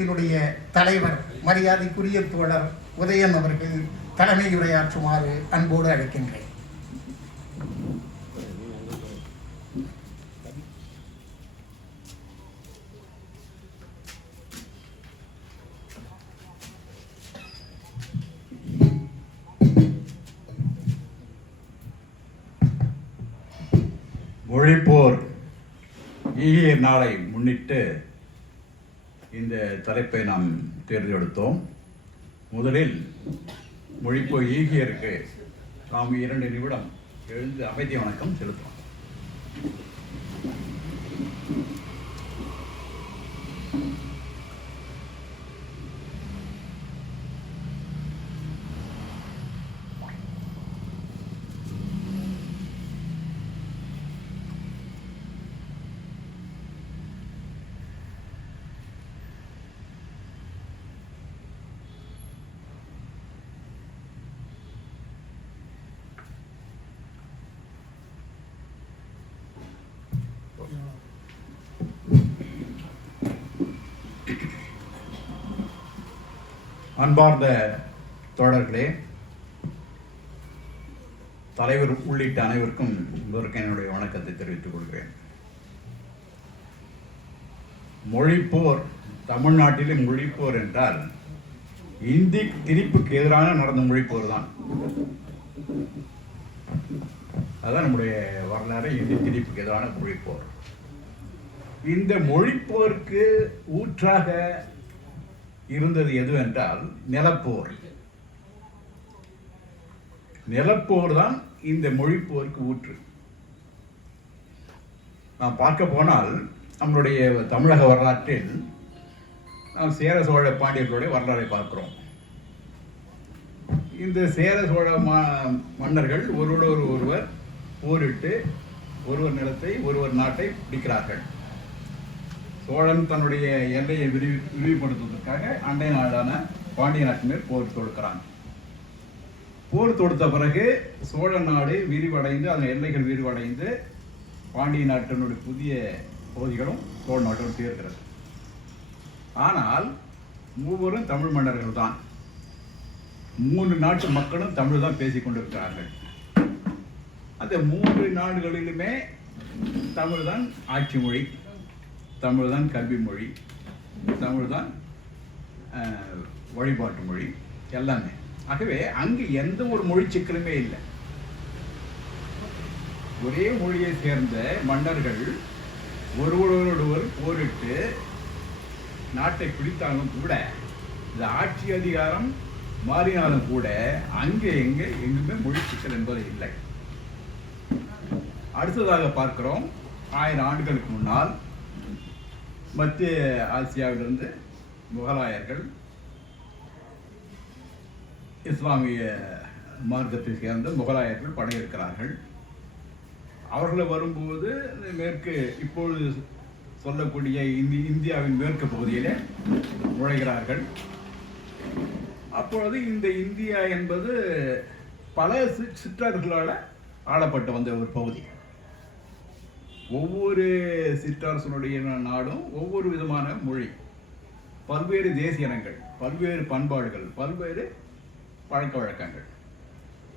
என்னுடைய தலைவர் மரியாதைக்குரிய தோழர் உதயன் அவர்கள் தலைமை உரையாற்றுமாறு அன்போடு அழைக்கின்றேன். மொழிப்போர் ஈகியர் நாளை முன்னிட்டு இந்த தலைப்பை நாம் தேர்ந்தெடுத்தோம். முதலில் மொழிப்போர் ஈகியருக்கு நாம் 2 நிமிடம் எழுந்து அமைதி வணக்கம் செலுத்துவோம். அன்பார்ந்த தோழர்களே, தலைவர் உள்ளிட்ட அனைவருக்கும் முதற்கு என்னுடைய வணக்கத்தை தெரிவித்துக் கொள்கிறேன். மொழிப்போர், தமிழ்நாட்டிலே மொழிப்போர் என்றால் இந்தி திணிப்புக்கு எதிராக நடந்த மொழிப்போர் தான். அதுதான் நம்முடைய வரலாறு, இந்தி திணிப்புக்கு எதிரான மொழிப்போர். இந்த மொழிப்போருக்கு ஊற்றாக இருந்தது எது என்றால் நிலப்போர். நிலப்போர் தான் இந்த மொழிப்போருக்கு ஊற்று. நாம் பார்க்க போனால் நம்மளுடைய தமிழக வரலாற்றில் நாம் சேர சோழ பாண்டியர்களுடைய வரலாறை பார்க்கிறோம். இந்த சேர சோழ மன்னர்கள் ஒருவர் போரிட்டு ஒருவர் நிலத்தை ஒருவர் நாட்டை பிடிக்கிறார்கள். சோழன் தன்னுடைய எல்லையை விரிவுபடுத்துவதற்காக அண்டை நாடான பாண்டிய நாட்டின் மேல் போர் தொடுக்கிறான். போர் தொடுத்த பிறகு சோழ நாடு விரிவடைந்து, அதன் எல்லைகள் விரிவடைந்து பாண்டிய நாட்டினுடைய புதிய பகுதிகளும் சோழ நாட்டோடு சேர்க்கிறது. ஆனால் மூவரும் தமிழ் மன்னர்கள் தான். 3 நாட்டு மக்களும் தமிழ் தான் பேசிக் கொண்டிருக்கிறார்கள். அந்த 3 நாடுகளிலுமே தமிழ் தான் ஆட்சி மொழி, தமிழ் தான் கல்வி மொழி, தமிழ் தான் வழிபாட்டு மொழி, எல்லாமே. ஆகவே அங்கு எந்த ஒரு மொழி சிக்கலுமே இல்லை. ஒரே மொழியை சேர்ந்த மன்னர்கள் ஒருவரோடொருவர் போரிட்டு நாட்டை பிடித்தாலும் கூட, இந்த ஆட்சி அதிகாரம் மாறினாலும் கூட அங்கே எங்குமே மொழி சிக்கல் என்பது இல்லை. அடுத்ததாக பார்க்கிறோம், 1000 ஆண்டுகளுக்கு முன்னால் மத்திய ஆசியாவிலிருந்து முகலாயர்கள் இஸ்லாமிய மார்க்கத்தை சேர்ந்த முகலாயர்கள் படையெடுக்கிறார்கள். அவர்களை வரும்போது மேற்கு, இப்பொழுது சொல்லக்கூடிய இந்தியாவின் மேற்கு பகுதியிலே நுழைகிறார்கள். அப்பொழுது இந்த இந்தியா என்பது பல சிற்றர்களால் ஆளப்பட்டு வந்த ஒரு பகுதி. ஒவ்வொரு சிற்றரசனுடைய நாடும் ஒவ்வொரு விதமான மொழி, பல்வேறு தேசிய இனங்கள், பல்வேறு பண்பாடுகள், பல்வேறு பழக்க வழக்கங்கள்.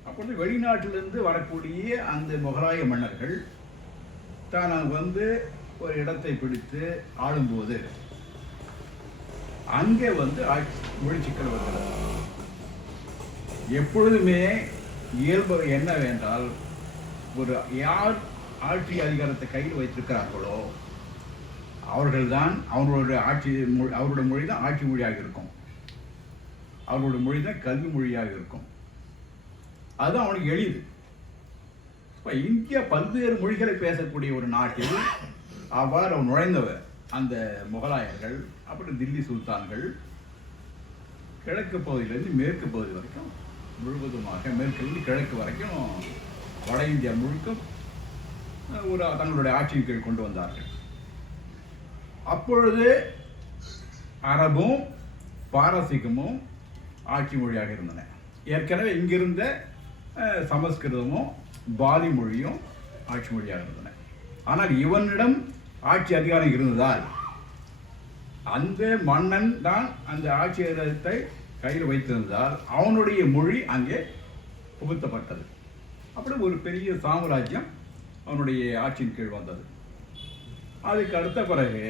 அப்பொழுது வெளிநாட்டிலிருந்து வரக்கூடிய அந்த முகலாய மன்னர்கள் தான் வந்து ஒரு இடத்தை பிடித்து ஆளும்போது அங்கே வந்து மொழி சிக்கல் வருகிறது. எப்பொழுதுமே இயல்பு என்னவென்றால், ஒரு யார் ஆட்சி அதிகாரத்தை கையில் வைத்திருக்கிறார்களோ அவர்கள்தான் அவருடைய மொழி தான் ஆட்சி மொழியாக இருக்கும், அவருடைய மொழி தான் கல்வி மொழியாக இருக்கும். அதுதான் அவனுக்கு எளிது. இப்போ இந்தியா பல்வேறு மொழிகளை பேசக்கூடிய ஒரு நாட்டில் அவ்வாறு அவன் நுழைந்தவர் அந்த முகலாயர்கள். அப்புறம் தில்லி சுல்தான்கள் கிழக்கு பகுதியிலிருந்து மேற்கு பகுதி வரைக்கும் முழுவதுமாக, மேற்கிலிருந்து கிழக்கு வரைக்கும் வட இந்தியா முழுக்க ஒரு தங்களுடைய ஆட்சியின் கீழ் கொண்டு வந்தார்கள். அப்பொழுது அரபும் பாரசீகமும் ஆட்சி மொழியாக இருந்தன. ஏற்கனவே இங்கிருந்த சமஸ்கிருதமும் பாலி மொழியும் ஆட்சி மொழியாக இருந்தன. ஆனால் இவனிடம் ஆட்சி அதிகாரம் இருந்ததால் அந்த மன்னன் தான் அந்த ஆட்சியரத்தை கையில் வைத்திருந்தால் அவனுடைய மொழி அங்கே புகுத்தப்பட்டது. அப்படி ஒரு பெரிய சாம்ராஜ்யம் அவனுடைய ஆட்சியின் கீழ் வந்தது. அதுக்கு அடுத்த பிறகு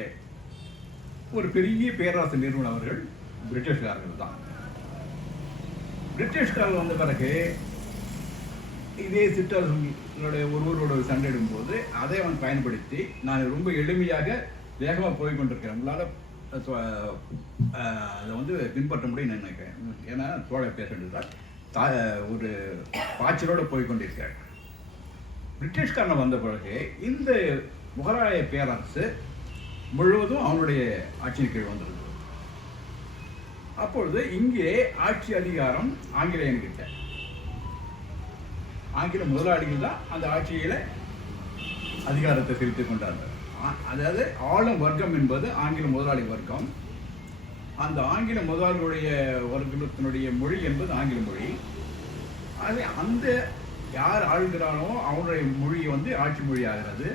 ஒரு பெரிய பேராசை நிறுவனம் அவர்கள் பிரிட்டிஷ்காரர்கள் தான். பிரிட்டிஷ்காரர்கள் வந்த பிறகு இதே சிற்றரசர்களுடைய ஒருவரோட சண்டையிடும் போது அதை அவன் பயன்படுத்தி, நான் ரொம்ப எளிமையாக வேகமாக போய் கொண்டிருக்கிறேன், உங்களால் அதை வந்து பின்பற்ற முடியும்னு நினைக்கிறேன், ஏன்னா சோழ பேசுறது ஒரு பாய்ச்சலோடு போய் கொண்டிருக்கிறார். பிரிட்டிஷ்காரன் வந்த பிறகு இந்த முகலாய பேரரசு முழுவதும் அவனுடைய ஆட்சியின் கீழ் வந்திருந்தது. அப்பொழுது இங்கே ஆட்சி அதிகாரம் ஆங்கிலேயன்கிட்ட, ஆங்கில முதலாளிகள் தான் அந்த ஆட்சியில அதிகாரத்தை செலுத்திக் கொண்டார்கள். அதாவது ஆளும் வர்க்கம் என்பது ஆங்கில முதலாளி வர்க்கம். அந்த ஆங்கில முதலாளிகளுடைய வர்க்கத்தினுடைய மொழி என்பது ஆங்கில மொழி. அது அந்த யார் ஆளுகிறானோ அவனுடைய மொழி வந்து ஆட்சி மொழி ஆகிறது,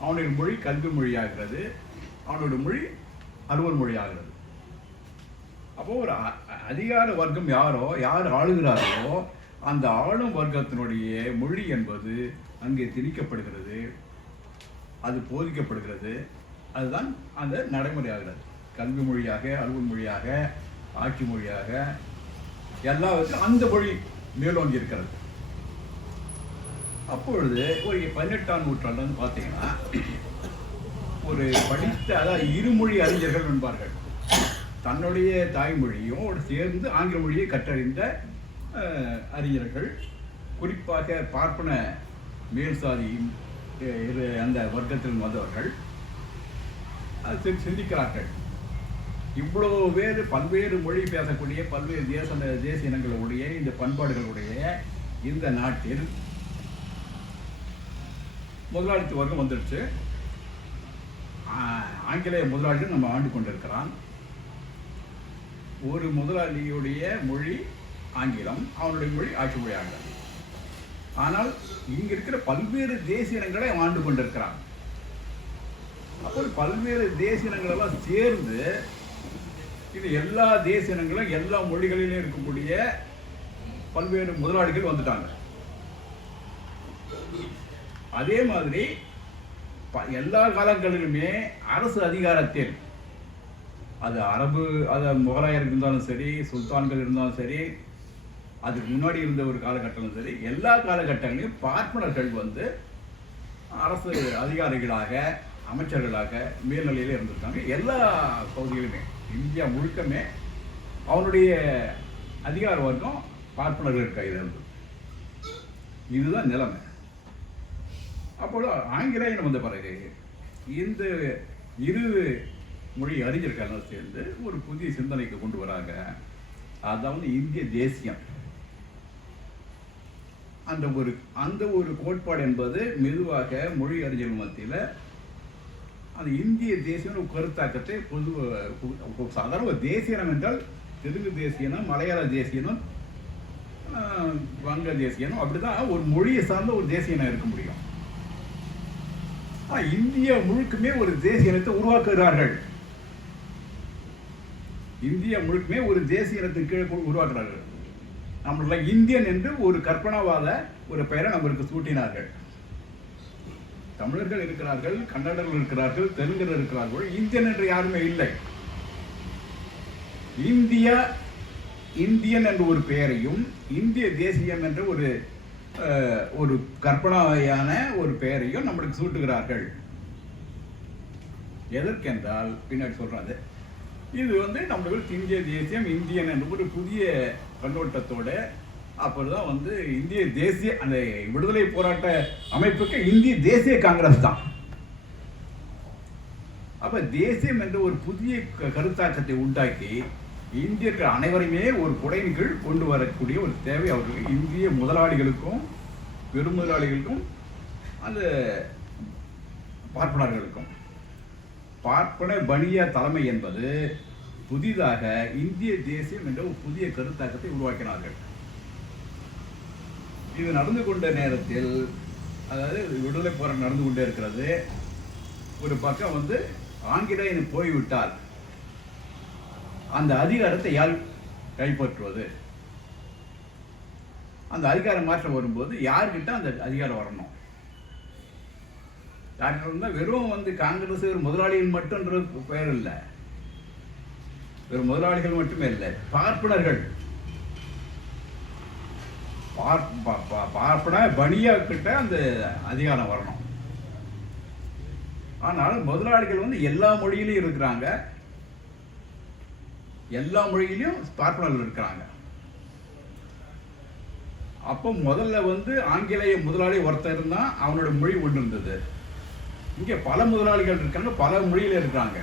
அவனுடைய மொழி கல்வி மொழி ஆகிறது, அவனுடைய மொழி அலுவல் மொழி ஆகிறது. அப்போ ஒரு அதிகார வர்க்கம் யார் ஆளுகிறாரோ அந்த ஆளும் வர்க்கத்தினுடைய மொழி என்பது அங்கே திணிக்கப்படுகிறது, அது போதிக்கப்படுகிறது. அதுதான் அந்த நடைமுறையாகிறது. கல்வி மொழியாக, அலுவல் மொழியாக, ஆட்சி மொழியாக எல்லாவற்றும் அந்த மொழி மேலோங்கி இருக்கிறது. அப்பொழுது ஒரு 18ஆம் நூற்றாண்டு பார்த்தீங்கன்னா ஒரு படித்த, அதாவது இருமொழி அறிஞர்கள் என்பார்கள், தன்னுடைய தாய்மொழியும் சேர்ந்து ஆங்கில மொழியை கற்றறிந்த அறிஞர்கள், குறிப்பாக பார்ப்பன மேல்சாதி அந்த வர்க்கத்தில் வந்தவர்கள் சிந்திக்கிறார்கள். இவ்வளவு பேர் பல்வேறு மொழி பேசக்கூடிய பல்வேறு தேசிய இனங்களுடைய இந்த பண்பாடுகளுடைய இந்த நாட்டில் முதலாளித்துவ வர்க்கம் வந்துடுச்சு. ஆங்கிலேய முதலாளிகள் நம்ம ஆண்டு கொண்டிருக்கிறான். ஒரு முதலாளியுடைய மொழி ஆங்கிலம், அவனுடைய மொழி ஆட்சி மொழி ஆங்கிலம். ஆனால் இங்க இருக்கிற பல்வேறு தேசிய இனங்களை அவன் ஆண்டு கொண்டிருக்கிறான். அப்போ பல்வேறு தேசிய இனங்கள் எல்லாம் சேர்ந்து இது எல்லா தேசிய இனங்களும் எல்லா மொழிகளிலும் இருக்கக்கூடிய பல்வேறு முதலாளிகள் வந்துட்டாங்க. அதே மாதிரி எல்லா காலங்களிலுமே அரசு அதிகாரத்தில், அது அரபு, அது முகலாயர் இருந்தாலும் சரி, சுல்தான்கள் இருந்தாலும் சரி, அதுக்கு முன்னாடி இருந்த ஒரு காலகட்டத்திலும் சரி, எல்லா காலகட்டங்களையும் பார்ப்பனர்கள் வந்து அரசு அதிகாரிகளாக, அமைச்சர்களாக மேல்நிலையில் இருந்திருக்காங்க. எல்லா பகுதிகளுமே, இந்தியா முழுக்கமே அவனுடைய அதிகார வர்க்கம் பார்ப்பனர்கள் கையில் இருந்தது. இதுதான் நிலைமை. அப்போது ஆங்கிலேயன் வந்த பிறகு இந்த இரு மொழி அறிஞர்கள் சேர்ந்து ஒரு புதிய சிந்தனைக்கு கொண்டு வராங்க. அதாவது இந்திய தேசியம். அந்த ஒரு கோட்பாடு என்பது மெதுவாக மொழி அறிஞர்கள் மத்தியில் அந்த இந்திய தேசியம் கருத்தாக்கத்தை சாதாரண ஒரு தேசியம் என்றால் தெலுங்கு தேசியனும், மலையாள தேசியனும், வங்க தேசியனும், அப்படிதான் ஒரு மொழியை சார்ந்த ஒரு தேசியனம் இருக்க முடியும். இந்தியா முழுக்குமே ஒரு தேசிய இனத்தை உருவாக்குகிறார்கள். இந்தியா முழுக்குமே ஒரு தேசிய இனத்தின் கீழே உருவாக்குகிறார்கள். நம்மள இந்தியன் என்று ஒரு கற்பனாவாத ஒரு பெயரை நம்மளுக்கு சூட்டினார்கள். தமிழர்கள் இருக்கிறார்கள், கன்னடர்கள் இருக்கிறார்கள், தெலுங்கர்கள் இருக்கிறார்கள், இந்தியன் என்று யாருமே இல்லை. இந்தியன் என்ற ஒரு பெயரையும் இந்திய தேசியம் என்ற ஒரு கற்பனையான ஒரு பெயரையும் நம்மளுக்கு சூட்டுகிறார்கள். எதற்கென்றால் பின்னாடி சொல்றாங்க, இது வந்து நம்மளுக்கு இந்திய தேசியம், இந்தியன் என்ற ஒரு புதிய கண்ணோட்டத்தோட அப்போதான் வந்து இந்திய தேசிய அந்த விடுதலை போராட்ட அமைப்புக்கு இந்திய தேசிய காங்கிரஸ் தான். அப்ப தேசியம் என்ற ஒரு புதிய கருத்தாக்கத்தை உண்டாக்கி இந்தியர்கள் அனைவருமே ஒரு குடையின் கீழ் கொண்டு வரக்கூடிய ஒரு தேவை அவர்களுக்கு, இந்திய முதலாளிகளுக்கும் பெரும் முதலாளிகளுக்கும் அந்த பார்ப்பனர்களுக்கும். பார்ப்பன பனியா தலைமை என்பது புதிதாக இந்திய தேசியம் என்ற ஒரு புதிய கருத்தாக்கத்தை உருவாக்கினார்கள். இது நடந்து கொண்ட நேரத்தில், அதாவது விடுதலை போராட்டம் நடந்து கொண்டே இருக்கிறது. ஒரு பக்கம் வந்து ஆங்கிலேயன் போய்விட்டால் அந்த அதிகாரத்தை யார் கைப்பற்றுவது? அந்த அதிகார மாற்றம் வரும்போது யார்கிட்ட அந்த அதிகாரம் வரணும்? யார்கிட்ட இருந்தால் வெறும் காங்கிரஸ் ஒரு முதலாளிகள் மட்டும்ன்ற பெயர் இல்லை, வெறும் முதலாளிகள் மட்டுமே இல்லை, பார்ப்பனர்கள், பார்ப்பன பனியா கிட்ட அந்த அதிகாரம் வரணும். ஆனால் முதலாளிகள் எல்லா மொழியிலையும் இருக்கிறாங்க, எல்லா மொழியிலையும் பார்ப்பனர்கள் இருக்கிறாங்க. அப்போ முதல்ல ஆங்கிலேய முதலாளி ஒருத்தர் இருந்தால் அவனோட மொழி ஒன்று இருந்தது. இங்கே பல முதலாளிகள் இருக்காங்க, பல மொழியில இருக்காங்க.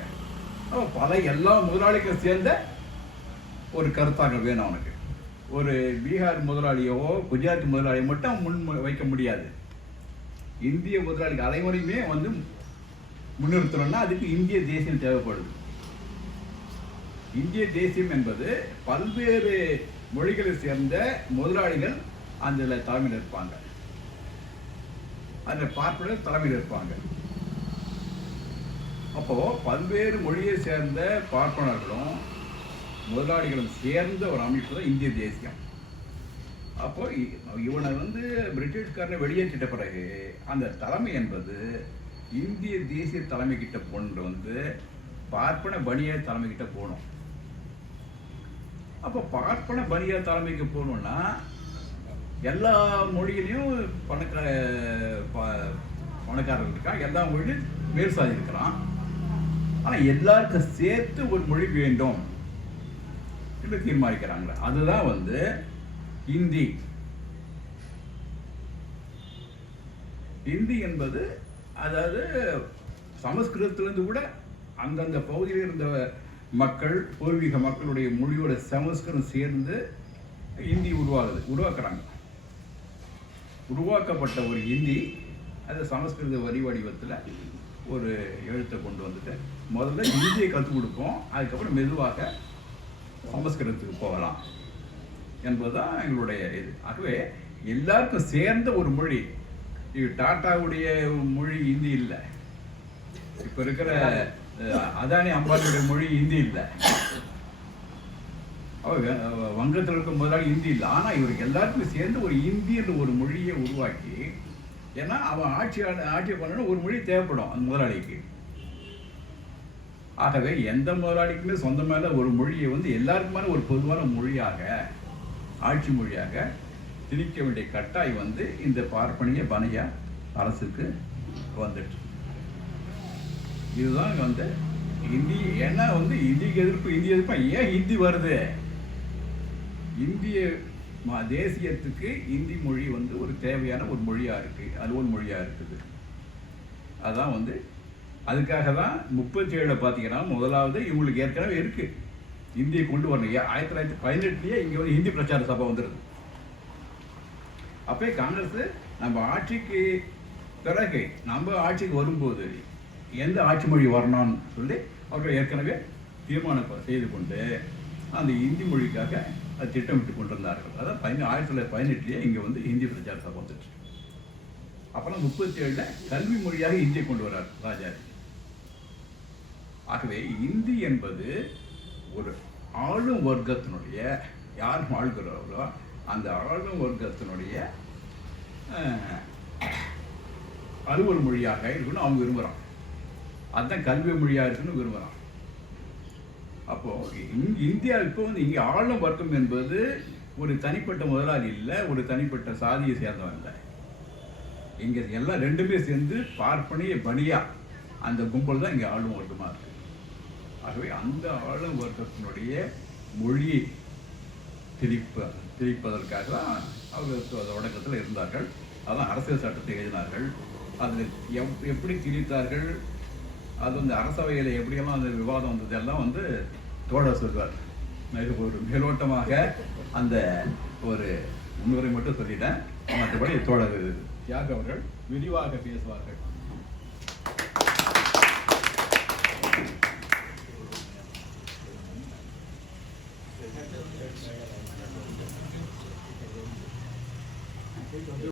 எல்லா முதலாளிகள் சேர்ந்த ஒரு கருத்தாக வேணும் அவனுக்கு. ஒரு பீகார் முதலாளியோ குஜராத் முதலாளியோ மட்டும் முன் வைக்க முடியாது. இந்திய முதலாளிகள் அனைவரையுமே முன்னிறுத்தணும்னா அதுக்கு இந்திய தேசியம் தேவைப்படுது. இந்திய தேசியம் என்பது பல்வேறு மொழிகளை சேர்ந்த முதலாளிகள் அதில் தலைமையில் இருப்பாங்க, அதில் பார்ப்பனர் தலைமையில் இருப்பாங்க. அப்போ பல்வேறு மொழியை சேர்ந்த பார்ப்பனர்களும் முதலாளிகளும் சேர்ந்த ஒரு அமைப்பு தான் இந்திய தேசியம். அப்போ இவனை பிரிட்டிஷ்காரனை வெளியேற்றிட்ட பிறகு அந்த தலைமை என்பது இந்திய தேசிய தலைமை கிட்ட கொண்டு பார்ப்பன பனிய தலைமை கிட்ட போகணும். அப்போ பார்ப்பன பனிய தலைமைக்கு போகணும்னா எல்லா மொழியிலையும் பணக்காரர்கள் இருக்கான், எல்லா மொழியிலும் மேல் சாதி இருக்கிறான். ஆனால் எல்லாருக்கும் சேர்த்து ஒரு மொழி வேண்டும் என்று தீர்மானிக்கிறாங்க. அதுதான் ஹிந்தி. ஹிந்தி என்பது அதாவது சமஸ்கிருதத்திலிருந்து கூட அந்தந்த பகுதியில் இருந்த மக்கள், பூர்வீக மக்களுடைய மொழியோட சமஸ்கிருதம் சேர்ந்து ஹிந்தி உருவாக்குறாங்க. உருவாக்கப்பட்ட ஒரு ஹிந்தி அது சமஸ்கிருத வரி வடிவத்தில் ஒரு எழுத்தை கொண்டு வந்துட்டு முதல்ல ஹிந்தியை கற்றுக் கொடுப்போம், அதுக்கப்புறம் மெதுவாக சமஸ்கிருதத்துக்கு போகலாம் என்பதுதான் எங்களுடைய இது. ஆகவே எல்லாருக்கும் சேர்ந்த ஒரு மொழி. இது டாட்டாவுடைய மொழி ஹிந்தி இல்லை, இப்போ இருக்கிற அதானி அம்பானியுடைய மொழி ஹிந்தி இல்லை, வங்கத்தில் இருக்க முதலாளி ஹிந்தி இல்லை. ஆனால் இவருக்கு எல்லாருக்கும் சேர்ந்து ஒரு ஹிந்தி என்ற ஒரு மொழியை உருவாக்கி, ஏன்னா அவன் ஆட்சி பண்ணணும், ஒரு மொழி தேவைப்படும் அந்த முதலாளிக்கு. ஆகவே எந்த முதலாளிக்குமே சொந்தமான ஒரு மொழியை எல்லாருக்குமான ஒரு பொதுவான மொழியாக, ஆட்சி மொழியாக திணிக்க வேண்டிய கட்டாயம் இந்த பார்ப்பனிய பனியா அரசுக்கு வந்துட்டு. இதுதான் ஹிந்தி. ஏன்னா இந்திக்கு எதிர்ப்பு, இந்திய எதிர்ப்பு. ஏன் ஹிந்தி வருது? இந்திய தேசியத்துக்கு இந்தி மொழி ஒரு தேவையான ஒரு மொழியாக இருக்குது, அலுவல் மொழியாக இருக்குது. அதான் அதுக்காக தான் 37 பார்த்தீங்கன்னா முதலாவது இவங்களுக்கு ஏற்கனவே இருக்குது இந்தியை கொண்டு வரணும். 1918 இங்கே ஹிந்தி பிரச்சார சபை வந்துடுது. அப்போ காங்கிரஸ் நம்ம ஆட்சிக்கு பிறகு நம்ம ஆட்சிக்கு வரும்போது எந்த ஆட்சி மொழி வரணும்னு சொல்லி அவர்கள் ஏற்கனவே தீர்மானம் செய்து கொண்டு அந்த ஹிந்தி மொழிக்காக அது திட்டமிட்டு கொண்டிருந்தார்கள். அதான் 1918 இங்கே ஹிந்தி பிரச்சார சபை வந்துட்டு. அப்புறம் 37 கல்வி மொழியாக ஹிந்தியை கொண்டு வர்றார் ராஜாஜி. ஆகவே இந்தி என்பது ஒரு ஆளும் வர்க்கத்தினுடைய, யார் ஆளுகிறார்களோ அந்த ஆளும் வர்க்கத்தினுடைய அலுவல் மொழியாக இருக்குன்னு அவங்க விரும்புகிறான். அதுதான் கல்வி மொழியாக இருக்குன்னு விரும்புகிறான். அப்போது இந்தியா இப்போ இங்கே ஆளும் வர்க்கம் என்பது ஒரு தனிப்பட்ட முதலாளி இல்லை, ஒரு தனிப்பட்ட சாதியை சேர்ந்தவன் இல்லை. இங்கே எல்லாம் ரெண்டுமே சேர்ந்து பார்ப்பனிய பனியா அந்த கும்பல் தான் இங்கே ஆளும் வர்க்கமாக இருக்குது. ஆகவே அந்த ஆளும் வர்க்கத்தினுடைய மொழியை திரிப்பதற்காக தான் அவர்கள் தொடக்கத்தில் இருந்தார்கள். அதான் அரசியல் சட்டத்தை எழுதினார்கள். அதில் எப்படி திரித்தார்கள், அது அரசவையில் எப்படியெல்லாம் அந்த விவாதம் வந்தது எல்லாம் தோழர் சொல்வார். ஒரு மேலோட்டமாக அந்த ஒரு முன்னுரை மட்டும் சொல்லிட்டேன். மற்றபடி தோழர் தியாக அவர்கள் விரிவாக பேசுவார்கள்.